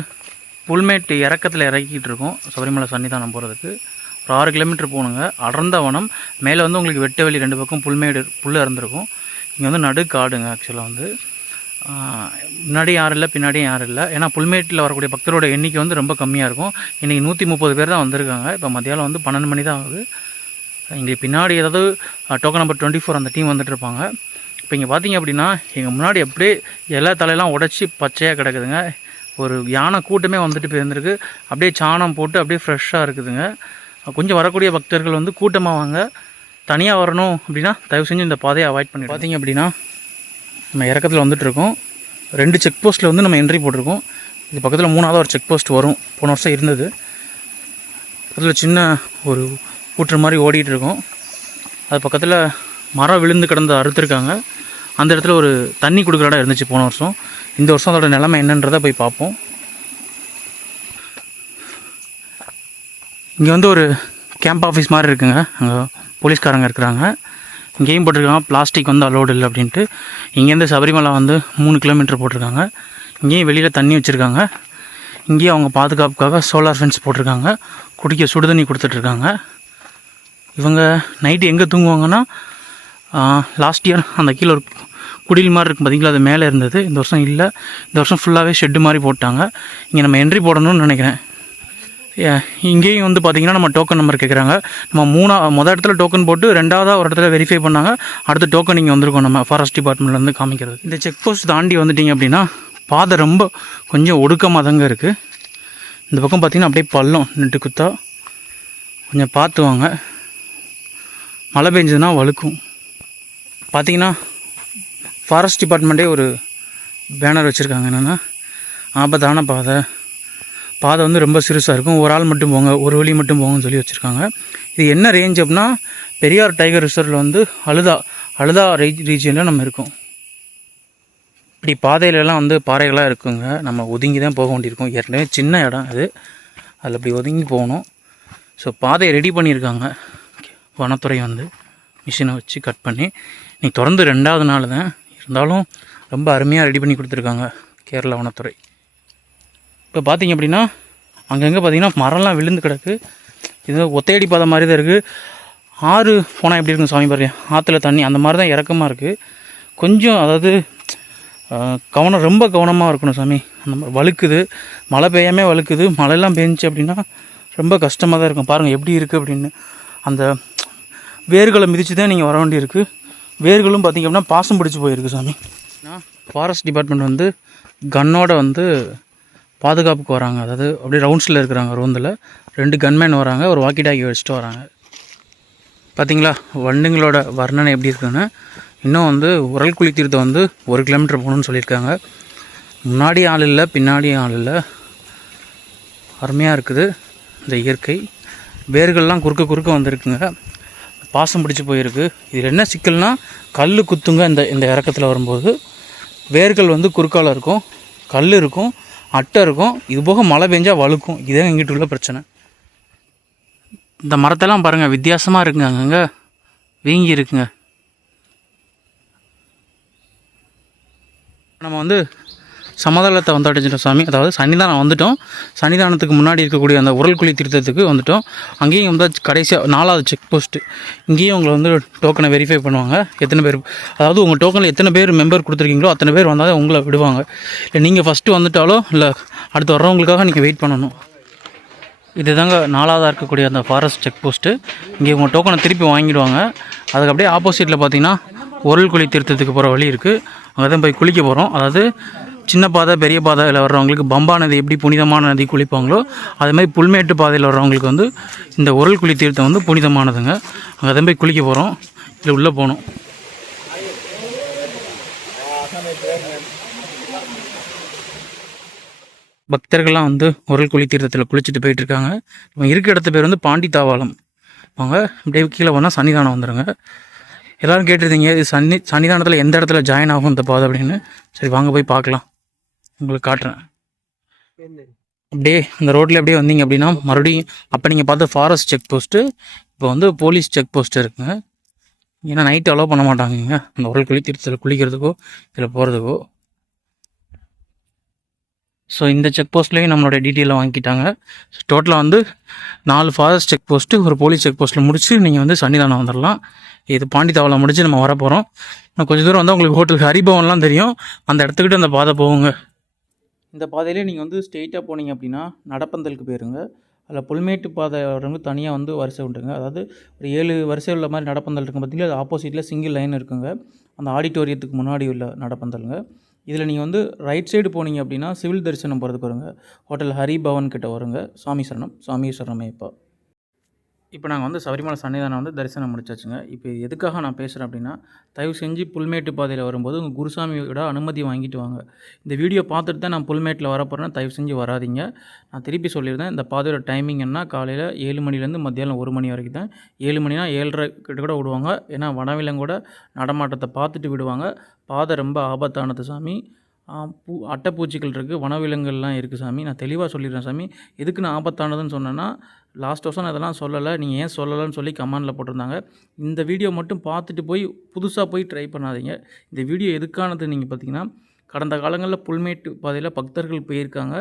புல்மேட்டு இறக்கத்தில் இறக்கிட்டு இருக்கோம் சபரிமலை சன்னிதானம் போகிறதுக்கு ஒரு ஆறு கிலோமீட்டர் போகணுங்க. அடர்ந்த வனம். மேலே வந்து உங்களுக்கு வெட்ட வெளி ரெண்டு பக்கம் புல்மேடு புல் இறந்துருக்கும். இங்கே வந்து நடு காடுங்க ஆக்சுவலாக வந்து. முன்னாடி யாரும் இல்லை பின்னாடியும் யாரும் இல்லை. ஏன்னா புல்மேட்டில் வரக்கூடிய பக்தரோட எண்ணிக்கை வந்து ரொம்ப கம்மியாக இருக்கும். இன்றைக்கி நூற்றி முப்பது பேர் தான் வந்திருக்காங்க. இப்போ மத்தியானம் வந்து பன்னெண்டு மணி தான் ஆகுது. இங்கே பின்னாடி ஏதாவது டோக்கன் நம்பர் டுவெண்ட்டி ஃபோர் அந்த டீம் வந்துட்டு இருப்பாங்க. இப்போ இங்கே பார்த்தீங்க அப்படின்னா எங்கள் முன்னாடி அப்படியே எல்லா தலையெல்லாம் உடச்சி பச்சையாக கிடக்குதுங்க. ஒரு யானை கூட்டமே வந்துட்டு போயிருந்துருக்கு அப்படியே சாணம் போட்டு அப்படியே ஃப்ரெஷ்ஷாக இருக்குதுங்க. கொஞ்சம் வரக்கூடிய பக்தர்கள் வந்து கூட்டமாக வாங்க. தனியாக வரணும் அப்படின்னா தயவு செஞ்சு இந்த பாதையை அவாய்ட் பண்ணி பார்த்தீங்க அப்படின்னா நம்ம இறக்கத்தில் வந்துட்டுருக்கோம் ரெண்டு செக் போஸ்ட்டில் வந்து நம்ம என்ட்ரி போட்டிருக்கோம். இது பக்கத்தில் மூணாவது ஒரு செக் போஸ்ட் வரும். போன வருஷம் இருந்தது. பக்கத்தில் சின்ன ஒரு கூட்டுற மாதிரி ஓடிட்டு இருக்கோம். அது பக்கத்தில் மரம் விழுந்து கிடந்து அறுத்துருக்காங்க. அந்த இடத்துல ஒரு தண்ணி கொடுக்குற இடம் இருந்துச்சு போன வருஷம். இந்த வருஷம் அதோட நிலமை என்னன்றதை போய் பார்ப்போம். இங்கே வந்து ஒரு கேம்ப் ஆஃபீஸ் மாதிரி இருக்குங்க. அங்கே போலீஸ்காரங்க இருக்கிறாங்க. இங்கேயும் போட்டிருக்காங்க. பிளாஸ்டிக் வந்து அலோடு இல்லை அப்படின்ட்டு. இங்கேருந்து சபரிமலை வந்து மூணு கிலோமீட்டர் போட்டிருக்காங்க. இங்கேயும் வெளியில் தண்ணி வச்சுருக்காங்க. இங்கேயும் அவங்க பாதுகாப்புக்காக சோலார் ஃபென்ஸ் போட்டிருக்காங்க. குடிக்க சுடுதண்ணி கொடுத்துட்ருக்காங்க. இவங்க நைட்டு எங்கே தூங்குவாங்கன்னா லாஸ்ட் இயர் அந்த கீழே ஒரு குடில் மாதிரி இருக்கும் பார்த்தீங்களா அது மேலே இருந்தது. இந்த வருஷம் இல்லை. இந்த வருஷம் ஃபுல்லாகவே ஷெட்டு மாதிரி போட்டாங்க. இங்கே நம்ம என்ட்ரி போடணும்னு நினைக்கிறேன். இங்கேயும் வந்து பார்த்தீங்கன்னா நம்ம டோக்கன் நம்பர் கேட்குறாங்க நம்ம மூணா மொதல் இடத்துல டோக்கன் போட்டு ரெண்டாவதாக ஒரு இடத்துல வெரிஃபை பண்ணாங்க. அடுத்த டோக்கன் இங்கே வந்திருக்கோம் நம்ம ஃபாரஸ்ட் டிபார்ட்மெண்ட்லேருந்து காமிக்கிறது. இந்த செக் போஸ்ட் தாண்டி வந்துட்டிங்க அப்படின்னா பாதை ரொம்ப கொஞ்சம் ஒடுக்கமாக தாங்க இருக்குது இந்த பக்கம் பார்த்தீங்கன்னா அப்படியே பள்ளம் நெட்டு குத்தா. கொஞ்சம் பார்த்து வாங்க. மழை பெஞ்சதுன்னா வழுக்கும். பார்த்தீங்கன்னா ஃபாரஸ்ட் டிபார்ட்மெண்ட்டே ஒரு பேனர் வச்சுருக்காங்க என்னென்னா ஆபத்தான பாதை. பாதை வந்து ரொம்ப சிறுசாக இருக்கும். ஒரு ஆள் மட்டும் போங்க ஒரு வழி மட்டும் போங்கன்னு சொல்லி வச்சுருக்காங்க. இது என்ன ரேஞ்ச் அப்படின்னா பெரியார் டைகர் ரிசர்வில் வந்து அழுதா அழுதா ரீஜ் ரீஜியனில் நம்ம இருக்கோம். இப்படி பாதையிலலாம் வந்து பாறைகளாக இருக்குங்க. நம்ம ஒதுங்கி தான் போக வேண்டியிருக்கும். ஏற்கனவே சின்ன இடம் அது. அதில் இப்படி ஒதுங்கி போகணும். ஸோ பாதையை ரெடி பண்ணியிருக்காங்க. வனத்துறை வந்து மிஷினை வச்சு கட் பண்ணி இன்றைக்கி திறந்து ரெண்டாவது நாள் தான். இருந்தாலும் ரொம்ப அருமையாக ரெடி பண்ணி கொடுத்துருக்காங்க. கேரளா வனத்துறை. இப்போ பார்த்தீங்க அப்படின்னா அங்கங்கே பார்த்தீங்கன்னா மரம்லாம் விழுந்து கிடக்கு. இது ஒத்தையடி பாதை மாதிரி தான் இருக்குது ஆறு போனால் எப்படி இருக்கும் சாமி பாரு ஆற்றுல தண்ணி அந்த மாதிரி தான் இறக்கமாக இருக்குது கொஞ்சம் அதாவது கவனம் ரொம்ப கவனமாக இருக்கணும் சாமி. அந்த மாதிரி வழுக்குது. மழை பெய்யாமே வழுக்குது. மழைலாம் பெஞ்சிச்சு அப்படின்னா ரொம்ப கஷ்டமாக தான் இருக்கும். பாருங்கள் எப்படி இருக்குது அப்படின்னு. அந்த வேர்களை மிதித்து தான் நீங்கள் வர வேண்டியிருக்கு. வேர்களும் பார்த்தீங்க அப்படின்னா பாசம் பிடிச்சி போயிருக்கு சாமி. ஃபாரஸ்ட் டிபார்ட்மெண்ட் வந்து கன்னோட வந்து பாதுகாப்புக்கு வராங்க. அதாவது அப்படியே ரவுண்ட்ஸில் இருக்கிறாங்க ரோந்தில். ரெண்டு கன்மேன் வராங்க ஒரு வாக்கி டாக்கி வச்சுட்டு வராங்க. பார்த்தீங்களா வண்டுங்களோட வர்ணனை எப்படி இருக்குதுன்னு இன்னும் வந்து உரல் குழி வந்து ஒரு கிலோமீட்டர் போகணும்னு சொல்லியிருக்காங்க. முன்னாடி ஆள் இல்லை பின்னாடி ஆள் இல்லை. அருமையாக இருக்குது இந்த இயற்கை. வேர்கள்லாம் குறுக்க குறுக்க வந்திருக்குங்க. பாசம் பிடிச்சி போயிருக்கு. இதில் என்ன சிக்கல்னால் கல் குத்துங்க இந்த இந்த இறக்கத்தில் வரும்போது. வேர்கள் வந்து குறுக்கால் இருக்கும். கல் இருக்கும். அட்டை இருக்கும். இது போக மழை பெஞ்சால் வழுக்கும். இதே எங்கிட்ட உள்ள பிரச்சனை. இந்த மரத்தெல்லாம் பாருங்கள் வித்தியாசமாக இருக்குங்க அங்கங்கே வீங்கி இருக்குங்க. நம்ம வந்து சமதளத்தை வந்து அடைஞ்சிட்டோம் சாமி அதாவது சன்னிதானம் வந்துட்டோம். சன்னிதானத்துக்கு முன்னாடி இருக்கக்கூடிய அந்த உரல் குழி திருத்தத்துக்கு வந்துட்டோம். அங்கேயும் வந்து கடைசியாக நாலாவது செக் போஸ்ட்டு இங்கேயும் உங்களை வந்து டோக்கனை வெரிஃபை பண்ணுவாங்க. எத்தனை பேர் அதாவது உங்கள் டோக்கனில் எத்தனை பேர் மெம்பர் கொடுத்துருக்கீங்களோ அத்தனை பேர் வந்தால் உங்களை விடுவாங்க. இல்லை நீங்கள் ஃபஸ்ட்டு வந்துட்டாலோ இல்லை அடுத்து வர்றவங்களுக்காக நீங்கள் வெயிட் பண்ணணும். இதுதாங்க நாலாவதாக இருக்கக்கூடிய அந்த ஃபாரஸ்ட் செக் போஸ்ட்டு இங்கே உங்கள் டோக்கனை திருப்பி வாங்கிடுவாங்க. அதுக்கு அப்படியே ஆப்போசிட்டில் பார்த்தீங்கன்னா உரல் குழி திருத்தத்துக்கு போகிற வழி இருக்குது அங்கே தான் போய் குளிக்க போகிறோம் அதாவது சின்ன பாதை பெரிய பாதையில் வர்றவங்களுக்கு பம்பா நதி எப்படி புனிதமான நதி குளிப்பாங்களோ அது மாதிரி புல்மேட்டு பாதையில் வர்றவங்களுக்கு வந்து இந்த உரல் குழி தீர்த்தம் வந்து புனிதமானதுங்க. அங்கே தான் போய் குளிக்க போகிறோம் இல்லை உள்ளே போகணும். பக்தர்கள்லாம் வந்து உரல் குழி தீர்த்தத்தில் குளிச்சுட்டு போயிட்டுருக்காங்க. இவங்க இருக்க இடத்து பேர் வந்து பாண்டி தாவாளம் அவங்க அப்படியே கீழே போனால் சன்னிதானம் வந்துடுங்க எல்லோரும் கேட்டிருந்தீங்க இது சன்னி சன்னிதானத்தில் எந்த இடத்துல ஜாயின் ஆகும் இந்த பாதை அப்படின்னு. சரி வாங்க போய் பார்க்கலாம். உங்களுக்கு காட்டுறேன். அப்படியே இந்த ரோட்டில் அப்படியே வந்தீங்க அப்படின்னா மறுபடியும் அப்போ நீங்கள் பார்த்த ஃபாரஸ்ட் செக் போஸ்ட்டு இப்போ வந்து போலீஸ் செக் போஸ்ட் இருக்குங்க. ஏன்னா நைட்டு அலோவ் பண்ண மாட்டாங்கங்க. அந்த உரல் குளி தீர்த்தத்தில் குளிக்கிறதுக்கோ இதில் போகிறதுக்கோ ஸோ இந்த செக் போஸ்ட்லேயும் நம்மளோட டீட்டெயிலை வாங்கிட்டாங்க டோட்டலாக வந்து நாலு ஃபாரஸ்ட் செக் போஸ்ட்டு ஒரு போலீஸ் செக் போஸ்ட்டில் முடிச்சு நீங்கள் வந்து சன்னிதானம் வந்துடலாம் இது பாண்டித்தாவளை முடிச்சு நம்ம வர போகிறோம் இன்னும் கொஞ்சம் தூரம் வந்து உங்களுக்கு ஹோட்டல் ஹரிபவன்லாம் தெரியும். அந்த இடத்துக்கிட்ட அந்த பாதை போகுங்க. இந்த பாதையிலே நீங்கள் வந்து ஸ்ட்ரெயிட்டாக போனீங்க அப்படின்னா நடப்பந்தலுக்கு போயிருங்க. அதில் புல்மேட்டு பாதை வரவங்க தனியாக வந்து வரிசை விட்டுருங்க அதாவது ஒரு ஏழு வரிசை உள்ள மாதிரி நடப்பந்தல் இருக்கும் பார்த்தீங்களா அது ஆப்போசிட்டில் சிங்கிள் லைன் இருக்குங்க. அந்த ஆடிட்டோரியத்துக்கு முன்னாடி உள்ள நடப்பந்தலுங்க. இதில் நீங்கள் வந்து ரைட் சைடு போனீங்க அப்படின்னா சிவில் தரிசனம் போகிறதுக்கு வருங்க. ஹோட்டல் ஹரி பவன் கிட்ட வருங்க. சாமி சரணம். சாமி சரணமே இப்போ இப்போ நாங்கள் வந்து சபரிமலை சன்னிதானம் வந்து தரிசனம் முடிச்சாச்சுங்க. இப்போ எதுக்காக நான் பேசுகிறேன் அப்படின்னா தயவு செஞ்சு புல்மேட்டு பாதையில் வரும்போது உங்கள் குருசாமியோட அனுமதி வாங்கிட்டு வாங்க. இந்த வீடியோ பார்த்துட்டு தான் நான் புல்மேட்டில் வரப்போகிறேன் தயவு செஞ்சு வராதீங்க. நான் திருப்பி சொல்லியிருந்தேன் இந்த பாதையோட டைமிங் என்ன? காலையில் ஏழு மணிலேருந்து மத்தியானம் ஒரு மணி வரைக்கும் தான். ஏழு மணினா ஏழரை கிட்ட கூட விடுவாங்க. ஏன்னா வனவிலங்கூட நடமாட்டத்தை பார்த்துட்டு விடுவாங்க. பாதை ரொம்ப ஆபத்தானது சாமி. பூ அட்டைப்பூச்சிகள் இருக்குது வனவிலங்குகள்லாம் இருக்குது சாமி. நான் தெளிவாக சொல்லிடுறேன் சாமி. எதுக்கு நான் ஆபத்தானதுன்னு சொன்னேன்னா லாஸ்ட் வருஷம் நான் சொல்லலை. நீங்கள் ஏன் சொல்லலைன்னு சொல்லி கமெண்டில் போட்டிருந்தாங்க. இந்த வீடியோ மட்டும் பார்த்துட்டு போய் புதுசாக போய் ட்ரை பண்ணாதீங்க. இந்த வீடியோ எதுக்கானது நீங்கள் பார்த்தீங்கன்னா கடந்த காலங்களில் புல்மேட்டு பாதையில் பக்தர்கள் போயிருக்காங்க.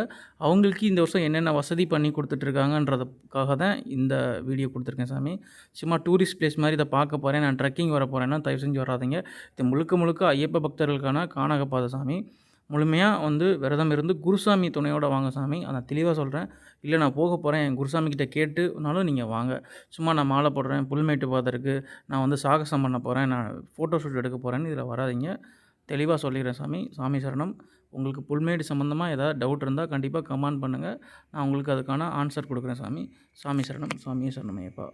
அவங்களுக்கு இந்த வருஷம் என்னென்ன வசதி பண்ணி கொடுத்துட்ருக்காங்கன்றதுக்காக தான் இந்த வீடியோ கொடுத்துருக்கேன் சாமி. சும்மா டூரிஸ்ட் பிளேஸ் மாதிரி இதை பார்க்க போகிறேன் நான் ட்ரெக்கிங் வர போகிறேன்னா தயவு செஞ்சு வராதிங்க. இது முழுக்க முழுக்க ஐயப்ப பக்தர்களுக்கான கானக பாதை சாமி. முழுமையாக வந்து விரதம் இருந்து குருசாமி துணையோட வாங்க சாமி. நான் தெளிவாக சொல்கிறேன் இல்லை நான் போக போகிறேன் என் குருசாமி கிட்டே கேட்டுனாலும் நீங்கள் வாங்க. சும்மா நான் மாலை போடுறேன் புல்மேட்டு பார்த்துருக்கு நான் வந்து சாகசம் பண்ண போகிறேன் நான் ஃபோட்டோ ஷூட் எடுக்க போகிறேன்னு இதில் வராதீங்க. தெளிவாக சொல்லிடுறேன் சாமி. சாமி சரணம். உங்களுக்கு புல்மேடு சம்மந்தமாக ஏதாவது டவுட் இருந்தால் கண்டிப்பாக கமெண்ட் பண்ணுங்கள் நான் உங்களுக்கு அதுக்கான ஆன்சர் கொடுக்குறேன் சாமி. சாமி சரணம். சாமியே சரணமையப்பா